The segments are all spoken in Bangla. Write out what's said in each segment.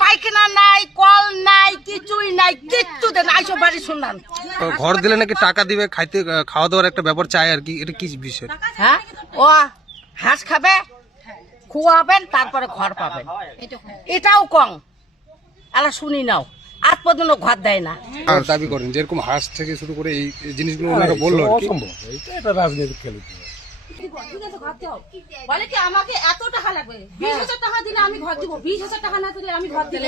পায়খানা নাই, কল নাই, কিছুই নাই, কিচ্ছু দেন আইসো বাড়ি শুনলাম। ঘর দিলে নাকি টাকা দিবে, খাওয়া দাওয়ার একটা ব্যাপার চাই আর কি, এটা কি বিষয়? হ্যাঁ, ও হাঁস খাবে, খুয়াবেন, তারপরে ঘর পাবেন, এটাও কম। আলা শুনি নাও, আজ পর্যন্ত ঘর দেয় না। আর দাবি করেন যেরকম হাঁস থেকে শুরু করে এই জিনিসগুলো ওনারা বললো আর কি। অসম্ভব, এটা রাজনীতির খেলা। বলে কি আমাকে এত টাকা লাগবে, 20,000 টাকা দিলে আমি ঘর দিব, 20,000 টাকা না দিলে আমি ঘর দিব না।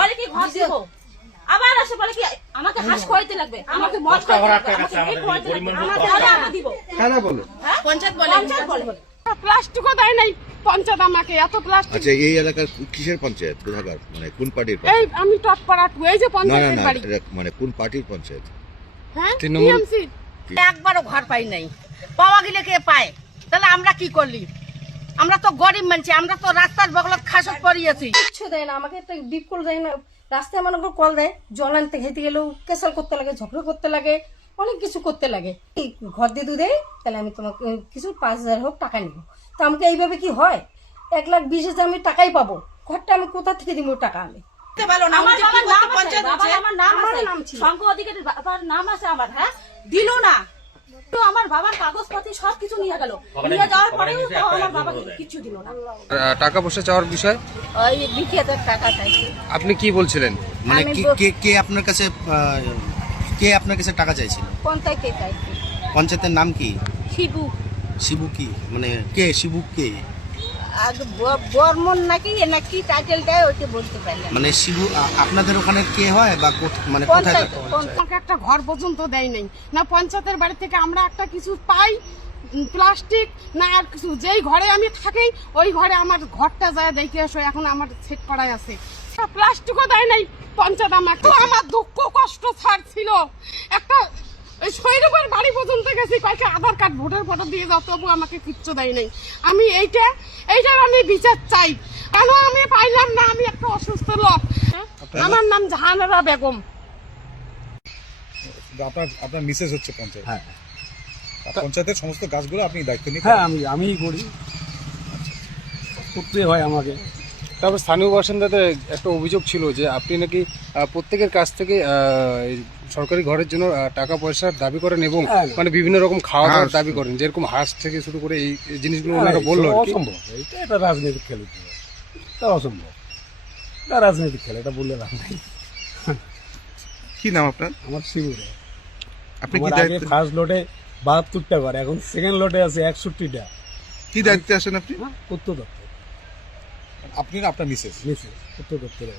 বলে কি ঘর দিব, আবার আসে বলে কি আমাকে হাঁস খাওয়াইতে লাগবে, আমাকে মদ খাওয়াইতে লাগবে, আমাকে খাওয়াইতে লাগবে, আমাকে দিব। কারা বলো? পঞ্চায়েত বলে প্লাস্টিকও দেয় নাই পঞ্চায়েত আমাকে, এত প্লাস্টিক। আচ্ছা, এই এলাকার কিসের পঞ্চায়েত, কোথাকার, মানে কোন পার্টির এই পঞ্চায়েত? আমি টপপাড়া এই যে না না পঞ্চায়েতের না, বাড়ি। মানে কোন পার্টির পঞ্চায়েত? হ্যাঁ, তৃণমূল। টিএমসি। একবারও ঘর পাই নাই, পাওয়া গেলে কে পায়? তাহলে আমরা কি করলি? আমরা তো গরিব মানুষ, আমরা তো রাস্তার বগলত খাসত পড়িয়েছি। কিচ্ছু দেয় না আমাকে, একটা ডিপ কল দেয় না, রাস্তায় আমার কল দেয়, জল আনতে খেতে গেলেও কেসাল করতে লাগে, ঝগড়া করতে লাগে, অনেক কিছু করতে লাগে। ঘর দিয়ে দু দেয়, তাহলে আমি তোমাকে কিছু 5,000 হোক টাকা নিব। তো আমাকে এইভাবে কি হয়? 1,20,000 আমি টাকাই পাবো, ঘরটা আমি কোথা থেকে দিব টাকা? আমি আমার বাবার নাম ছিল, সংঘ অধিকারীর বাবার নাম আছে আমার, হ্যাঁ দিল না। তো আমার বাবার কাগজপত্র সবকিছু নিয়ে গেল, নিয়ে যাওয়ার পরেও আমার বাবাকে কিছু দিল না। টাকা পয়সা চাওয়ার বিষয় ওই 20,000 টাকা চাইছে। আপনি কি বলছিলেন? মানে আমি কে আপনার কাছে টাকা চাইছিল? পঞ্চায়েতে চাইছে। পঞ্চায়েতের নাম কি? শিবু শিবু কি, মানে কে শিবু কে? আগে বর্মন নাকি এ নাকি টাইটেল দেয়, ওইটা বলতে পারি না। মানে শিবু আপনাদের ওখানে কে হয় বা মানে কোথায়? আমাকে একটা ঘর পর্যন্ত দেয় নাই না, পঞ্চায়েতের বাড়ি থেকে আমরা একটা কিছু পাই, প্লাস্টিক না আর কিছু। যেই ঘরে আমি থাকি ওই ঘরে আমার ঘরটা যায় দেখে আসো, এখন আমার সেট করাই আছে, প্লাস্টিকও দেয় নাই পঞ্চায়েত আমাকে। তো আমার দুঃখ কষ্ট ছাড় ছিল, একটা শৈরবের বাড়ি পর্যন্ত গেছি, কয়েকটা আধার কার্ড ভোটার ফটো দিয়ে যাও, তবু আমাকে কিচ্ছু দেয় নাই। আমি এইটার আমি বিচার চাই, কেন আমি পাইলাম না? আমি একটা অসুস্থ লোক, আমার নাম জাহানারা বেগম। আপনার মিসেস হচ্ছে পঞ্চায়েত? হ্যাঁ, পঞ্চায়েতের সমস্ত গাছগুলো আপনি দায়িত্ব নিয়ে? হ্যাঁ, আমিই করি, করতে হয় আমাকে। তারপর স্থানীয় বাসিন্দাদের একটা অভিযোগ ছিল যে আপনি নাকি প্রত্যেকের কাছ থেকে এই সরকারি ঘরের জন্য টাকা পয়সার দাবি করেন এবং মানে বিভিন্ন রকম খাওয়া দাওয়ার দাবি করেন, যেরকম হাঁস থেকে শুরু করে এই জিনিসগুলো ওনারা বললো আর কি। অসম্ভব, এটা রাজনীতির খেলা। এটা অসম্ভব, এটা রাজনীতির খেলা, এটা বললে লাভ নাই। কি নাম আপনার? আমার শিবু। আপনি কি আমার আগে ফার্স্ট লোটে 72টা ঘর, এখন সেকেন্ড লোটে আছে 61টা। কি দায়িত্বে আসেন আপনি? উত্তর দপ্তর। আপনি আপনার মিসেস? উত্তর দপ্তরে।